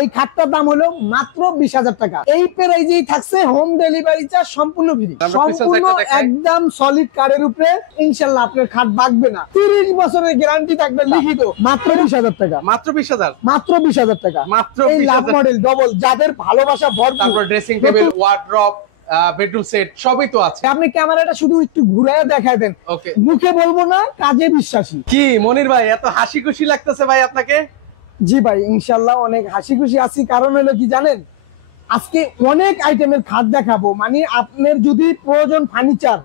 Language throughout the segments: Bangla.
এই খাটটার দাম হলো মাত্র 20,000 টাকা। এই প্রাইজেই থাকছে হোম ডেলিভারি চার্জ সম্পূর্ণ ফ্রি, সম্পূর্ণ একদম সলিড কার্ডের উপরে। ইনশাআল্লাহ আপনার খাট ভাঙবে না, 30 বছরের গ্যারান্টি থাকবে লিখিত। মাত্র 20,000 টাকা, মাত্র 20,000, মাত্র 20,000 টাকা, মাত্র এই লাভ মডেল ডবল, যাদের ভালোবাসা ভরপুর। তারপর dressing table, wardrobe, bedroom set সবই তো আছে। আপনি ক্যামেরাটা শুধু একটু ঘুরায় দেখায় দেন, ওকে, মুখে বলবো না, কাজে বিশ্বাসী। কি মনির ভাই এত হাসি খুশি লাগতেছে ভাই আপনাকে? জি ভাই, ইনশাআল্লাহ অনেক হাসি খুশি আছি। কারণ হলো কি জানেন, আজকে অনেক আইটেমের খাট দেখাবো। মানে আপনার যদি প্রয়োজন ফার্নিচার,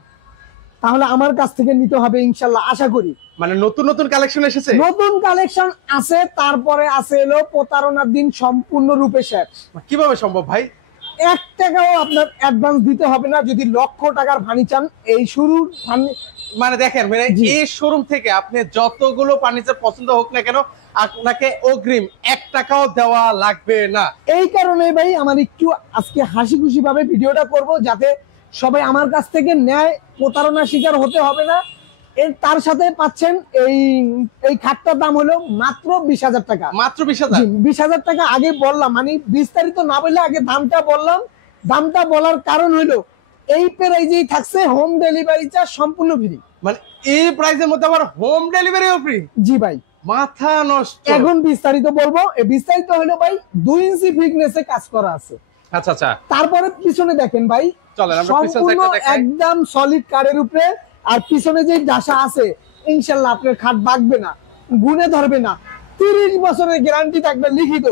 তাহলে আমার কাছ থেকে নিতে হবে ইনশাআল্লাহ, আশা করি। মানে নতুন নতুন কালেকশন এসেছে, নতুন কালেকশন আছে। তারপরে আছে হলো প্রতারণার দিন সম্পূর্ণ রূপে শেষ। কিভাবে সম্ভব ভাই? 1 টাকাও আপনার অ্যাডভান্স দিতে হবে না যদি লক্ষ টাকার ফার্নিচার। এই শুরুর মানে দেখেন, মানে এই শোরুম থেকে আপনি যতগুলো ফার্নিচার পছন্দ হোক না কেন, আপনাকে অগ্রিম 1 টাকাও দেওয়া লাগবে না। এই কারণে ভাই আমার একটু আজকে হাসি খুশি ভাবে ভিডিওটা করব, যাতে সবাই আমার কাছ থেকে নেয়, প্রতারণার শিকার হতে হবে না। এর তার সাথে পাচ্ছেন এই খাটটার দাম হলো মাত্র 20,000 টাকা, মাত্র 20,000। 20,000 টাকা আগে বললাম, মানে বিস্তারিত না বললে আগে দামটা বললাম। দামটা বলার কারণ হলো এই প্রাইজেই থাকছে হোম ডেলিভারি চার্জ সম্পূর্ণ ফ্রি। মানে এই প্রাইসের মধ্যে আবার হোম ডেলিভারিও ফ্রি? জি ভাই, মাথা নষ্ট। এখন বিস্তারিত বলবো। এই বিস্তারিত হলো ভাই 2 ইঞ্চি থিকনেসে কাজ করা আছে। আচ্ছা আচ্ছা, তারপরে পিছনে দেখেন ভাই, চলেন আমরা পিছন সম্পূর্ণ সাইডটা দেখাই। একদম সলিড কার্ডের উপরে। আর পিছনে যে ডাসা আছে, ইনশাআল্লাহ আপনার খাট ভাঙবে না, গুনে ধরবে না, 30 বছরের গ্যারান্টি থাকবে লিখিত।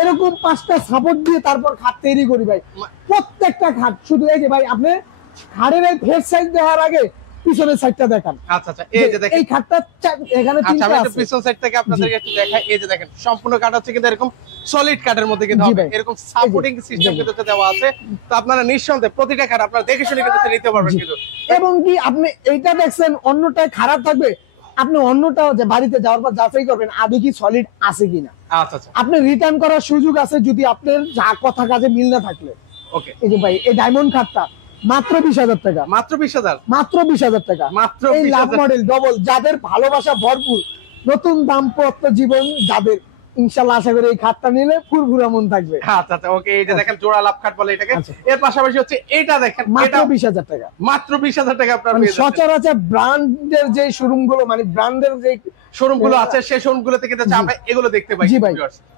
এরকম 5টা সাপোর্ট দিয়ে তারপর খাট তৈরি করি ভাই। প্রত্যেকটা খাট শুধু এই যে ভাই, আপনি খাটের এই ফেস সাইড দেখার আগে পিছনের সাইডটা দেখান। আচ্ছা আচ্ছা, এই যে দেখেন এই খাটটা এখানে আচ্ছা, তিনটা আমি একটু আছে। পিছন সাইড থেকে আপনাদেরকে একটু দেখাই। এই যে দেখেন, সম্পূর্ণ কাঠ হচ্ছে কিন্তু এরকম সলিড কাঠের মধ্যে কিন্তু হবে, এরকম সাপোর্টিং সিস্টেম কিন্তু দেওয়া আছে। তো আপনারা নিঃসন্দেহে প্রতিটা কাঠ আপনারা দেখে শুনে কিন্তু নিতে পারবেন কিন্তু। এবং কি আপনি এইটা দেখছেন অন্যটাই খারাপ থাকবে, আপনি অন্যটাও যে বাড়িতে যাওয়ার পর যাচাই করবেন আদৌ কি সলিড আছে কিনা। আচ্ছা আচ্ছা, আপনি রিটার্ন করার সুযোগ আছে যদি আপনার যা কথা কাজে মিল না থাকলে। ওকে, এই যে ভাই এই ডায়মন্ড খাটটা মাত্র 20,000 টাকা, মাত্র 20,000, মাত্র 20,000 টাকা, মাত্র এই লাভ 20,000। মডেল ডবল, যাদের ভালোবাসা ভরপুর, নতুন দাম্পত্য জীবন যাদের, ইনশাআল্লাহ আশা করি এই খাটটা নিলে ফুরফুরা মন থাকবে। আচ্ছা আচ্ছা, ওকে, এই যে দেখেন জোড়া লাভ খাট বলে এটাকে। এর পাশাপাশি হচ্ছে এটা দেখেন, মাত্র এটা 20,000 টাকা, মাত্র 20,000 টাকা আপনারা পেয়ে যাচ্ছেন। সচরাচর ব্র্যান্ডের যে শোরুম গুলো, মানে ব্র্যান্ডের যে শোরুম গুলো আছে, সেই শোরুম গুলোতে কিন্তু আমরা এগুলো দেখতে পাই। জি ভাই,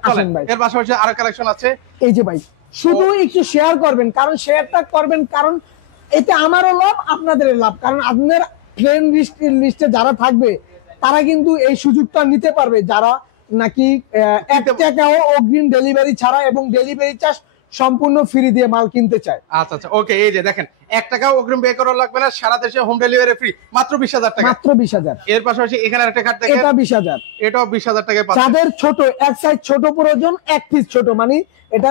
চলেন ভাই। এর পাশাপাশি আরো কালেকশন আছে। এই যে ভাই, শুধু একটু শেয়ার করবেন, কারণ শেয়ারটা করবেন, কারণ এতে আমারও লাভ, আপনাদের লাভ। কারণ আপনার ফ্রেন্ড লিস্টে যারা থাকবে তারা কিন্তু এই সুযোগটা নিতে পারবে, যারা নাকি 1 টাকাও অগ্রিম ডেলিভারি ছাড়া এবং ডেলিভারি চার্জ সম্পূর্ণ ফ্রি দিয়ে মাল কিনতে চায়। আচ্ছা আচ্ছা, ওকে, এই যে দেখেন 1 টাকাও অগ্রিম পে করা লাগবে না, সারা দেশে হোম ডেলিভারি ফ্রি, মাত্র 20,000 টাকা, মাত্র 20,000। এর পাশাপাশি এখানে একটা কার্ড দেখেন, এটা 20,000, এটাও 20,000 টাকায় পাচ্ছেন। যাদের ছোট এক সাইজ ছোট প্রয়োজন, 1 পিস ছোট, মানে এটা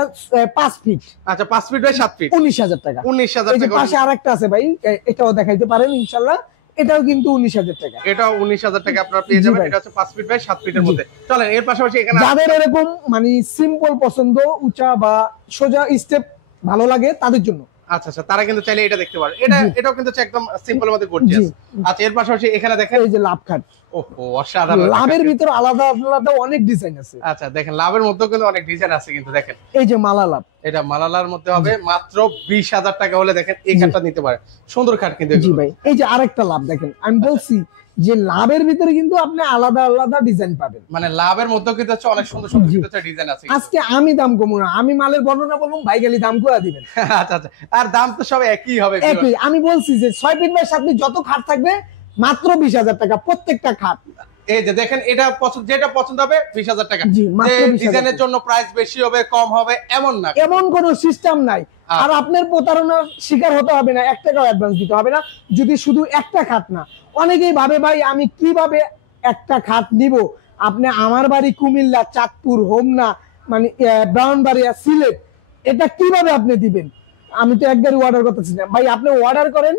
5 ফিট, আচ্ছা 5 ফিট বাই 7 ফিট, 19,000 টাকা। 19,000 এই যে টাকা। পাশে আরেকটা আছে ভাই, এটাও দেখাইতে পারেন ইনশাআল্লাহ, এটাও কিন্তু 19,000 টাকা। এটাও 19,000 টাকা আপনারা পেয়ে যাবেন। এটা হচ্ছে 5 ফিট বাই 7 ফিটের মধ্যে। চলেন এর পাশাপাশি এখানে যাদের এরকম মানে সিম্পল পছন্দ, উঁচা বা সোজা স্টেপ ভালো লাগে তাদের জন্য। আচ্ছা আচ্ছা, তারা কিন্তু চাইলে এটা দেখতে পারে। এটাও কিন্তু একদম সিম্পলের মধ্যে গর্জিয়াস। আচ্ছা, এর পাশাপাশি এখানে দেখেন এই যে লাভ খাট, ওহো অসাধারণ। লাভের ভিতর আলাদা আলাদা অনেক ডিজাইন আছে। আচ্ছা দেখেন, লাভের মধ্যেও কিন্তু অনেক ডিজাইন আছে কিন্তু দেখেন। এই যে মালা লাভ, এটা মালালার মধ্যে হবে, মাত্র 20,000 টাকা হলে দেখেন এই খাটটা নিতে পারে। সুন্দর খাট কিন্তু। জি ভাই, এই যে আরেকটা লাভ দেখেন, আমি বলছি যে লাভের ভিতরে কিন্তু আপনি আলাদা আলাদা ডিজাইন পাবেন। মানে লাভের মধ্যেও কিন্তু অনেক সুন্দর সুন্দর কিন্তু ডিজাইন আছে। আজকে আমি দাম কমু না, আমি মালের বর্ণনা বলবো, ভাই গেলি দাম করে দিবেন। আচ্ছা আচ্ছা, আর দাম তো সব একই হবে। একই, আমি বলছি যে 6 ফিট বাই 7 ফিট যত খাট থাকবে মাত্র 20,000 টাকা প্রত্যেকটা খাট। এই যে দেখেন, এটা যেটা পছন্দ হবে 20,000 টাকা। জি, মাত্র 20,000 ডিজাইনের জন্য প্রাইস বেশি হবে কম হবে এমন না, এমন কোনো সিস্টেম নাই। আর আপনার প্রতারণার শিকার হতে হবে না, 1 টাকাও অ্যাডভান্স দিতে হবে না যদি শুধু একটা খাট না। অনেকেই ভাবে ভাই আমি কিভাবে একটা খাট নিব। আপনি আমার বাড়ি কুমিল্লা, চাঁদপুর, হোমনা, মানে ব্রাহ্মণবাড়িয়া, সিলেট, এটা কিভাবে আপনি দিবেন? আমি তো এক গাড়ি অর্ডার করতেছি না ভাই, আপনি অর্ডার করেন,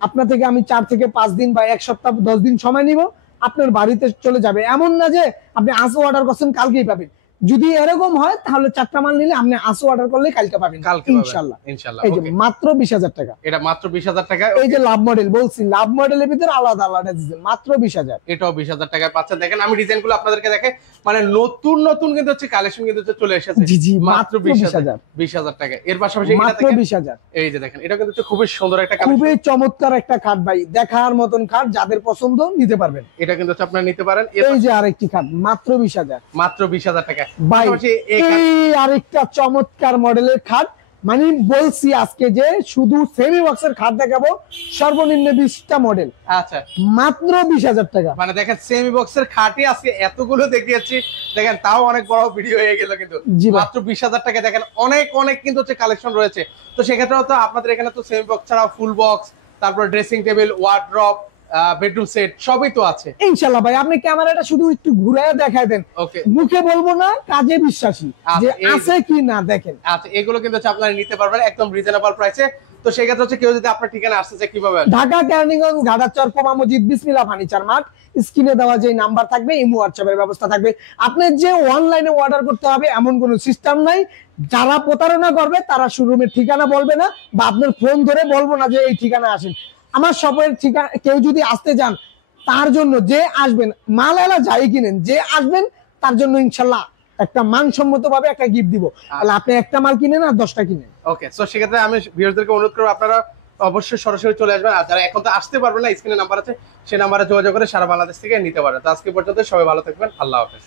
আপনার থেকে আমি 4 থেকে 5 দিন বা 1 সপ্তাহ 10 দিন সময় নিব, আপনার বাড়িতে চলে যাবে। এমন না যে আপনি আজকে অর্ডার করছেন কালকেই পাবেন। যদি এরকম হয় তাহলে 4টা মাল নিলে আপনি আসো অর্ডার করলে কালকে পাবেন ইনশাআল্লাহ। ইনশাআল্লাহ। এই যে মাত্র 20,000 টাকা, এটা মাত্র 20,000 টাকা। এই যে লাভ মডেল বলছি, লাভ মডেলের ভিতরে আলাদা আলাদা ডিজাইন, মাত্র 20,000। এটাও 20,000 টাকায় পাচ্ছেন। দেখেন আমি ডিজাইনগুলো আপনাদেরকে দেখে, মানে নতুন নতুন কিন্তু হচ্ছে কালেকশন কিন্তু হচ্ছে চলে এসেছে। জি জি, মাত্র 20,000 টাকা। এর পাশাপাশি এটা মাত্র দেখেন, 20,000। এই যে দেখেন এটা কিন্তু হচ্ছে খুবই সুন্দর একটা খুবই কালেকশন। চমৎকার একটা খাট ভাই, দেখার মতন খাট, যাদের পছন্দ নিতে পারবেন। এটা কিন্তু হচ্ছে আপনারা নিতে পারেন। এই যে আরেকটি খাট মাত্র 20,000, মাত্র 20,000 টাকা। ভাই পাশাপাশি এই এই আরেকটা চমৎকার মডেলের খাট, মানে বলছি আজকে যে শুধু সেমি বক্সের খাট দেখাবো, সর্বনিম্ন 20টা মডেল, আচ্ছা মাত্র 20,000 টাকা। মানে দেখেন সেমি বক্সের খাটই আজকে এতগুলো দেখিয়েছি, দেখেন তাও অনেক বড় ভিডিও হয়ে গেল কিন্তু। জি ভাই। মাত্র 20,000 টাকা দেখেন অনেক অনেক কিন্তু হচ্ছে কালেকশন রয়েছে। তো সেক্ষেত্রে তো আপনাদের এখানে তো সেমি বক্স ছাড়াও ফুল বক্স, তারপর dressing table, wardrobe, bedroom set সবই তো আছে ইনশাআল্লাহ ভাই, আপনি ক্যামেরাটা শুধু একটু ঘুরে দেখায় দেন, ওকে। মুখে বলবো না, কাজে বিশ্বাসী যে এই- আছে কি না দেখেন। আচ্ছা এগুলো কিন্তু হচ্ছে আপনারা নিতে পারবেন একদম রিজনেবল প্রাইসে। তো সেক্ষেত্রে হচ্ছে কেউ যদি আপনার ঠিকানা আসতে চায় কিভাবে আসবে? ঢাকা কেরানীগঞ্জ ঘাটাচর পোমা মসজিদ বিসমিল্লাহ ফার্নিচার মার্ট, স্ক্রিনে দেওয়া যে নাম্বার থাকবে, ইমো হোয়াটসঅ্যাপের ব্যবস্থা থাকবে। আপনি যে অনলাইনে অর্ডার করতে হবে এমন কোনো সিস্টেম নাই। যারা প্রতারণা করবে তারা শোরুমের ঠিকানা বলবে না, বা আপনার ফোন ধরে বলবো না যে এই ঠিকানা আসেন। আমার শপের ঠিকানা, কেউ যদি আসতে যান তার জন্য, যে আসবেন মাল এলা যাই কিনেন, যে আসবেন তার জন্য ইনশাল্লাহ একটা মানসম্মত ভাবে একটা গিফট দিব। তাহলে আপনি একটা মাল কিনেন আর 10টা কিনেন। ওকে, সো সেক্ষেত্রে আমি ভিউয়ারদেরকে অনুরোধ করবো আপনারা অবশ্যই সরাসরি চলে আসবেন। আর যারা এখন তো আসতে পারবেন না, স্ক্রিনে নাম্বার আছে, সেই নাম্বারে যোগাযোগ করে সারা বাংলাদেশ থেকে নিতে পারেন। তো আজকে পর্যন্ত সবাই ভালো থাকবেন, আল্লাহ হাফেজ।